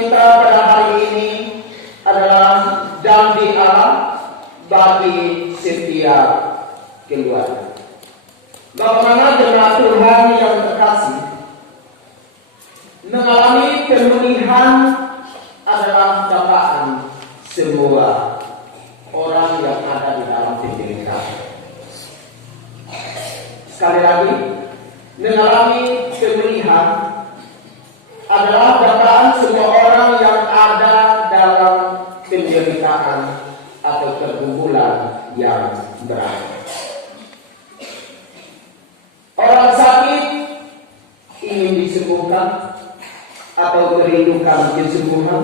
kita pada hari ini adalah janji Allah bagi setiap keluarga. Bagaimana jemaat Tuhan yang terkasih, mengalami pemulihan adalah dapaan semua orang yang ada di dalam penderitaan. Sekali lagi, mengalami pemulihan adalah dapaan semua orang yang ada dalam penderitaan atau pergumulan yang berat. Orang sakit ingin disembuhkan atau merindukan kesembuhan.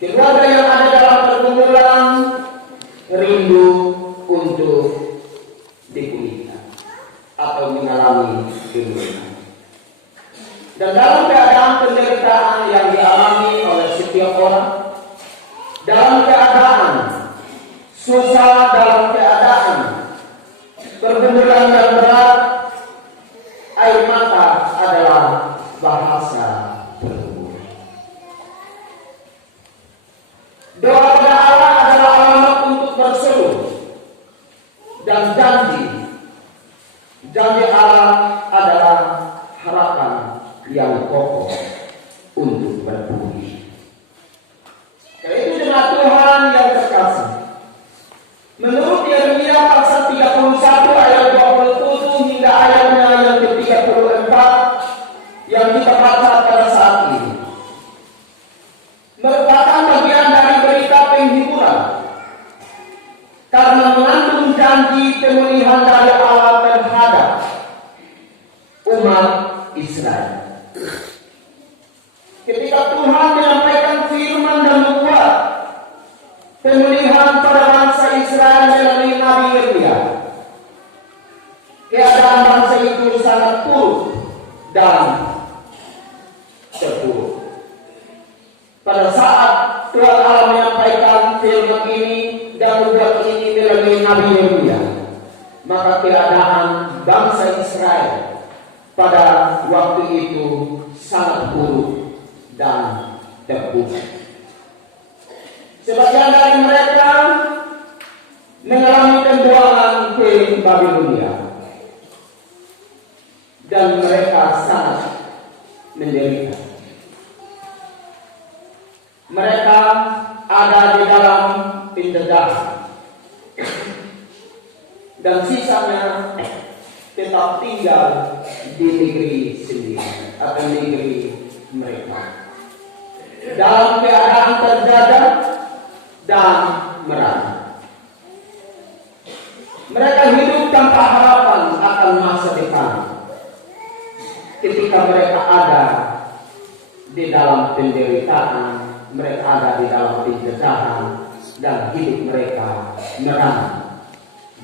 Keluarga yang ada dalam pergumulan rindu untuk dipulihkan atau mengalami pemulihan. Dan dalam keadaan penderitaan yang dialami oleh setiap orang, dalam keadaan susah, dalam keadaan pergumulan yang berat, air mata adalah bahasa pergumulan. Doa pada Allah adalah alamat untuk berseru, dan janji Allah adalah harapan yang kokoh untuk berpulih. Yaitu jemaat Tuhan yang terkasih, menurut Yeremia pasal 31 ayat 27 hingga ayatnya yang ke-34 yang kita baca pada saat ini, merupakan bagian dari berita penghiburan karena mengandung janji pemulihan dari Allah terhadap umat Israel. Ketika Tuhan menyampaikan firman dan membuat pemulihan pada bangsa Israel melalui Nabi Yeremia, keadaan bangsa itu sangat buruk dan terpuruk. Pada saat Tuhan Allah menyampaikan firman ini dan membuat ini melalui Nabi Yeremia, maka keadaan bangsa Israel pada waktu itu sangat buruk dan terpuruk. Sebagian dari mereka mengalami pembuangan ke Babilonia dan mereka sangat menderita. Mereka ada di dalam penjajahan dan sisanya tetap tinggal di negeri sendiri atau negeri mereka dalam keadaan terjajah dan merana. Mereka hidup tanpa harapan akan masa depan ketika mereka ada di dalam penderitaan, mereka ada di dalam penjajahan, dan hidup mereka merana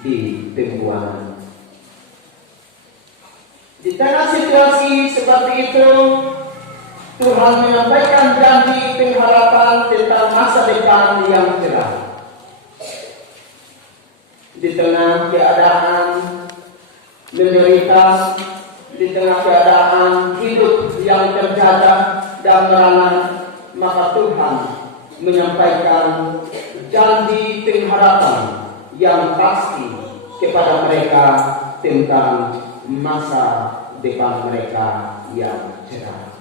di pembuangan. Di tengah situasi seperti itu, Tuhan menyampaikan janji pengharapan tentang masa depan yang cerah. Di tengah keadaan menderita, di tengah keadaan hidup yang terjajah dan merana, maka Tuhan menyampaikan janji pengharapan yang pasti kepada mereka tentang masa depan mereka yang cerah.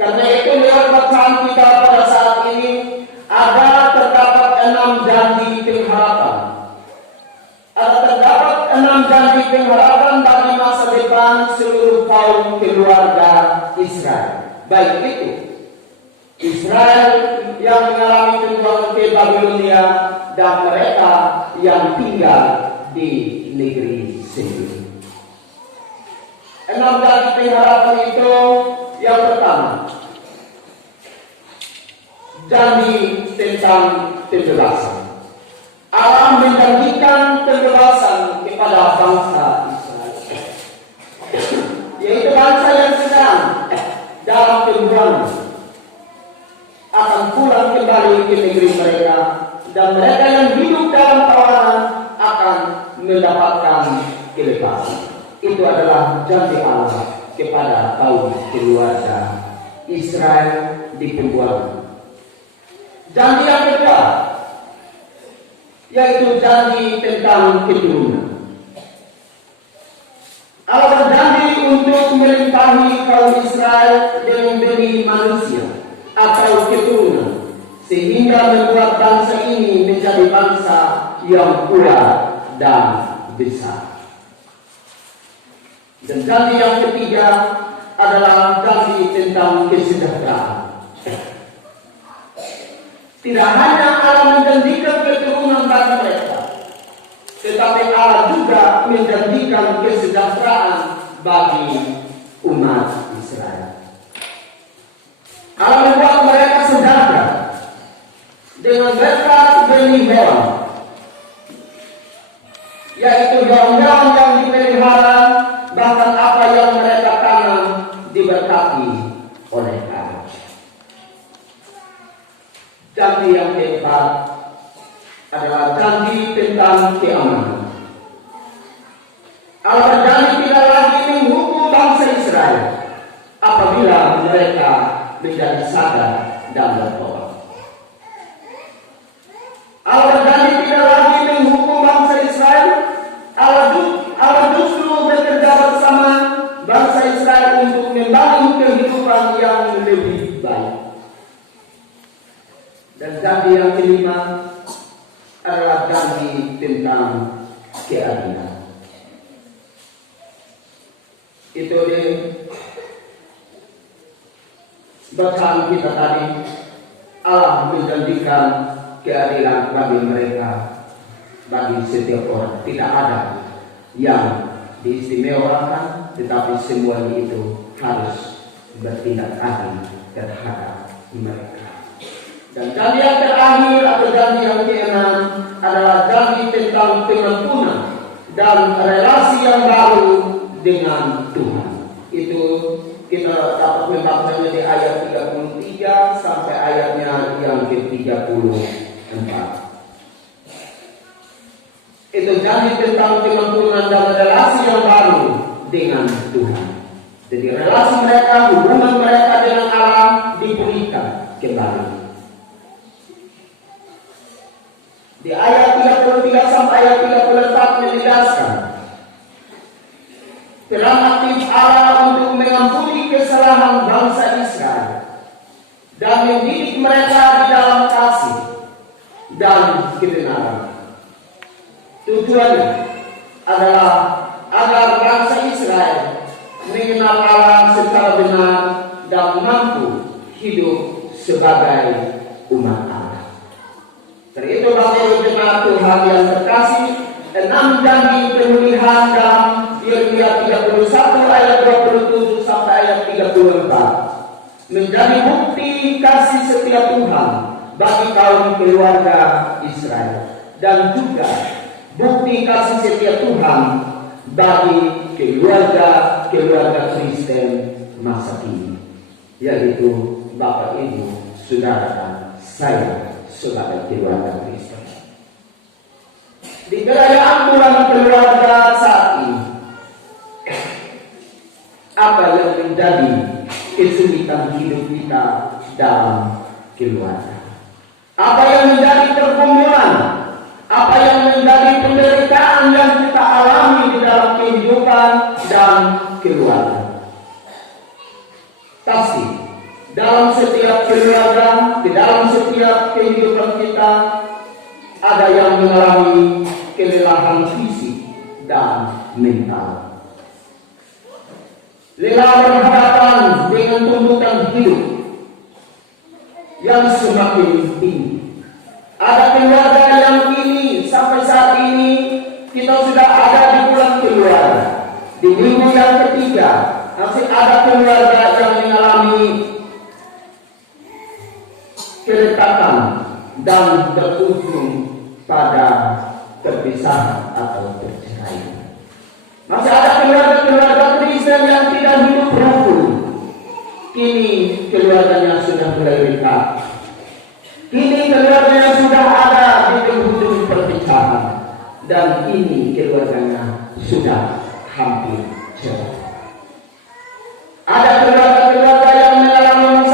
Karena itu lewat bacaan kita pada saat ini terdapat 6 janji pengharapan. Terdapat 6 janji pengharapan bagi masa depan seluruh kaum keluarga Israel. Baik itu Israel yang mengalami pembuangan ke Babilonia dan mereka yang tinggal di negeri sendiri. 6 janji pengharapan itu, yang pertama, janji tentang pembebasan. Allah menjanjikan pembebasan kepada bangsa Israel, yaitu bangsa yang sedang dalam pembuangan akan pulang kembali ke negeri mereka, dan mereka yang hidup dalam tawanan akan mendapatkan kebebasan. Itu adalah janji Allah kepada kaum keluarga Israel di pembuangan. Janji yang kedua yaitu janji tentang keturunan. Allah berjanji untuk melimpahi kaum Israel dengan benih manusia atau keturunan, sehingga membuat bangsa ini menjadi bangsa yang kuat dan besar. Dan janji yang ketiga adalah janji tentang kesejahteraan. Tidak hanya Allah menjanjikan keturunan bagi mereka, tetapi Allah juga menjanjikan kesejahteraan bagi umat Israel. Allah membuat mereka sejahtera dengan berkat benih hewan, yaitu hewan-hewan yang dipelihara, bahkan apa yang mereka tanam diberkati oleh Allah. Janji yang keempat adalah janji tentang keamanan. Allah berjanji tidak lagi menghukum bangsa Israel apabila mereka menjadi sadar dan bertobat. Allah berjanji tidak lagi menghukum bangsa Israel. Allah justru bekerja bersama bangsa Israel untuk membangun kehidupan yang lebih baik. Dan janji yang kelima adalah janji tentang keadilan. Itu di bacaan kita tadi. Allah menjanjikan keadilan bagi mereka, bagi setiap orang. Tidak ada yang diistimewakan, tetapi semuanya itu harus bertindak adil terhadap mereka. Dan janji yang terakhir atau janji yang keenam adalah janji tentang pengampunan dan relasi yang baru dengan Tuhan. Itu kita dapat membacanya di ayat 33 sampai ayatnya yang ke-34. Itu janji tentang pengampunan dan relasi yang baru dengan Tuhan. Jadi relasi mereka, hubungan mereka dengan Allah dipulihkan kembali. Di ayat 33 sampai ayat 34 menjelaskan peran aktif Allah untuk mengampuni kesalahan bangsa Israel dan mendidik mereka di dalam kasih dan kebenaran. Tujuannya adalah agar bangsa Israel mengenal Allah secara benar dan mampu hidup sebagai umat Allah. Dari itu Bapak jemaat Tuhan yang terkasih, 6 janji pemulihan dalam Yeremia 31 ayat 27 sampai ayat 34 menjadi bukti kasih setia Tuhan bagi kaum keluarga Israel, dan juga bukti kasih setia Tuhan bagi keluarga Kristen masa kini, yaitu Bapak, Ibu, Saudara, dan saya sebagai keluarga Kristen. Di perayaan bulan keluarga saat ini, apa yang menjadi kesulitan hidup kita dalam keluarga? Apa yang menjadi pergumulan? Apa yang menjadi penderitaan yang kita alami di dalam kehidupan dan keluarga? Pasti dalam setiap keluarga, di dalam setiap kehidupan kita, ada yang mengalami kelelahan fisik dan mental. Lelah berhadapan dengan tuntutan hidup yang semakin tinggi. Ada keluarga yang ini sampai saat ini kita sudah ada di bulan keluarga, di minggu yang ketiga masih ada keluarga yang mengalami keretakan dan berujung pada perpisahan atau perceraian. Masih ada keluarga Kristen yang tidak hidup rukun. Kini keluarganya sudah mulai dekat. Kini keluarganya sudah ada di penghujung perpisahan, dan kini keluarganya sudah hampir cerai. Ada keluarga yang mengalami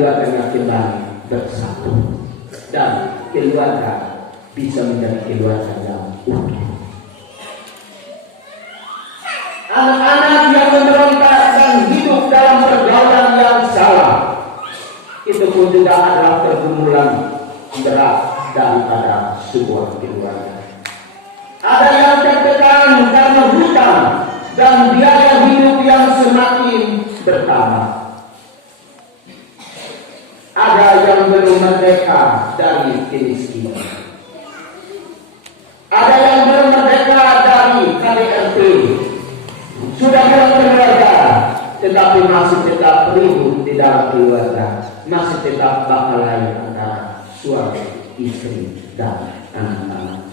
keluarganya kembali bersatu dan keluarga bisa menjadi keluarga yang utuh. Anak-anak yang memberontak dan hidup dalam pergaulan yang salah, itu pun juga adalah pergumulan berat daripada sebuah keluarga. Ada yang tertekan karena hutang dan biaya hidup yang semakin bertambah. Ada yang belum merdeka dari kemiskinan. Ada yang belum merdeka dari KDRT. Sudah berkeluarga, tetapi masih tetap ribut di dalam keluarga, masih tetap bakalain antara suami, istri, dan anak-anak.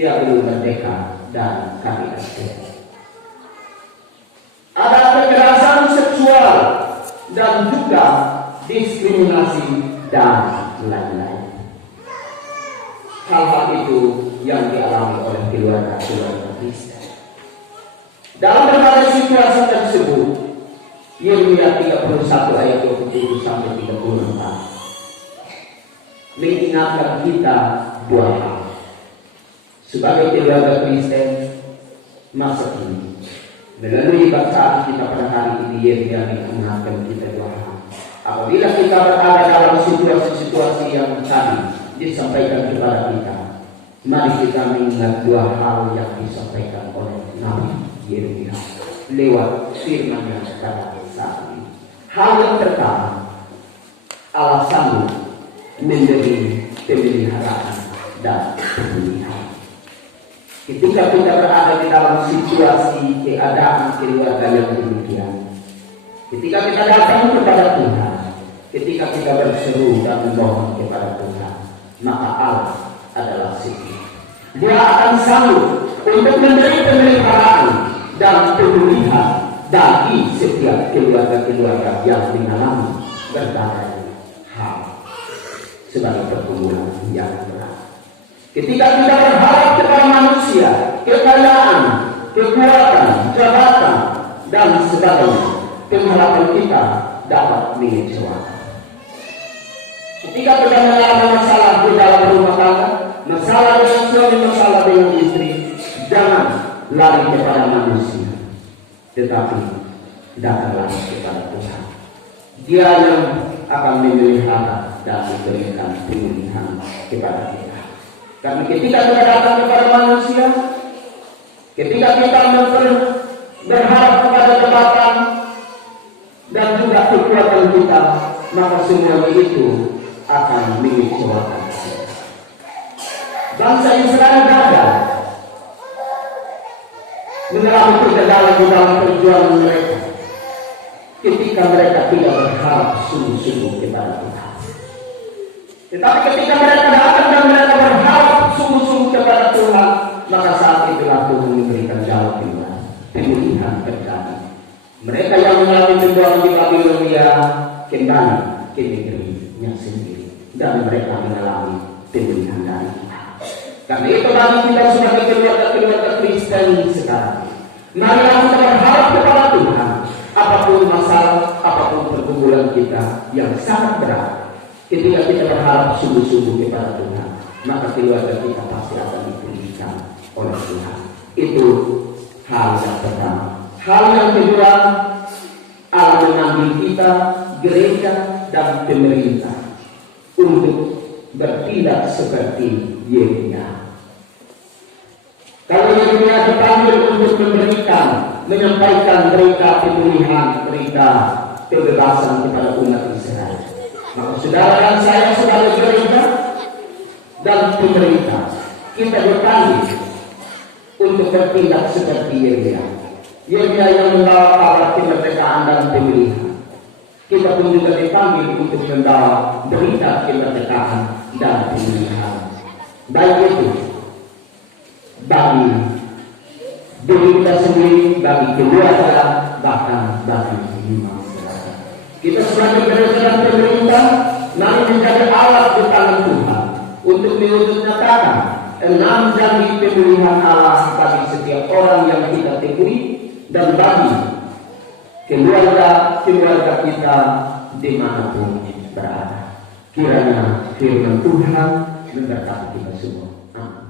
Ia belum merdeka dan KDRT. Ada kekerasan seksual dan juga diskriminasi dan lain-lain. Hal-hal itu yang dialami oleh keluarga-keluarga Kristen. Dalam berbagai situasi tersebut, Yeremia 31 ayat 27 sampai 34 mengingatkan kita dua hal. Sebagai keluarga Kristen masa ini, melalui bacaan kita pada hari ini, Yeremia mengingatkan kita dua hal. Apabila kita berada dalam situasi-situasi yang tadi disampaikan kepada kita, mari kita mengingat dua hal yang disampaikan oleh Nabi Yeremia lewat firman-Nya pada saat ini. Hal yang pertama, Allah sanggup memberi pemeliharaan dan pemulihan. Ketika kita berada di dalam situasi keadaan keluarga yang demikian, ketika kita datang kepada Tuhan, ketika kita berseru dan memohon kepada Tuhan, maka Allah adalah setia. Dia akan sanggup untuk memberi pemeliharaan dan pemulihan bagi setiap keluarga-keluarga yang mengalami berbagai hal sebagai pergumulan yang berat. Ketika kita berharap kepada manusia, kekayaan, kekuatan, jabatan, dan sebagainya, pengharapan kita dapat mengecewakan. Ketika kita mengalami masalah di dalam rumah tangga, masalah dengan suami, masalah dengan istri, jangan lari kepada manusia, tetapi datanglah kepada Tuhan. Dia yang akan memelihara dan memberikan pemulihan kepada kita. Karena ketika kita datang kepada manusia, ketika kita berharap kepada jabatan dan juga kekuatan kita, maka semuanya itu akan mengecewakan. Bangsa Israel gagal mengalami kegagalan di dalam perjuangan mereka ketika mereka tidak berharap sungguh-sungguh kepada Tuhan. Tetapi ketika mereka datang dan mereka berharap sungguh-sungguh kepada Tuhan, maka saat itulah Tuhan memberikan jalan keluar, pemulihan terjadi. Mereka yang mengalami perjuangan di Babilonia kembali ke negerinya sendiri, dan mereka mengalami pemulihan dari Tuhan. Karena itu bagi kita sebagai keluarga-keluarga Kristen sekarang, marilah kita berharap kepada Tuhan. Apapun masalah, apapun pergumulan kita yang sangat berat, ketika kita berharap sungguh-sungguh kepada Tuhan, maka keluarga kita pasti akan dipulihkan oleh Tuhan. Itu hal yang pertama. Hal yang kedua, Allah mengambil kita, gereja dan pemerintah, untuk bertindak seperti Yeremia. Kalau Yeremia dipanggil untuk menyampaikan berita pemulihan, berita kebebasan kepada umat Israel, maka saudara dan saya sebagai gereja dan pemerintah, kita dipanggil untuk bertindak seperti Yeremia. Yeremia yang membawa kabar kemerdekaan dan pemulihan, kita pun juga dipanggil untuk membawa berita kemerdekaan dan pemulihan. Baik itu bagi diri kita sendiri, bagi keluarga, bahkan bagi masyarakat. Kita sebagai gereja dan pemerintah, mari menjadi alat di tangan Tuhan untuk menyatakan 6 janji pemulihan Allah bagi setiap orang yang kita temui, dan bagi keluarga kita dimanapun berada. Kiranya firman Tuhan memberkati kita semua. Amin.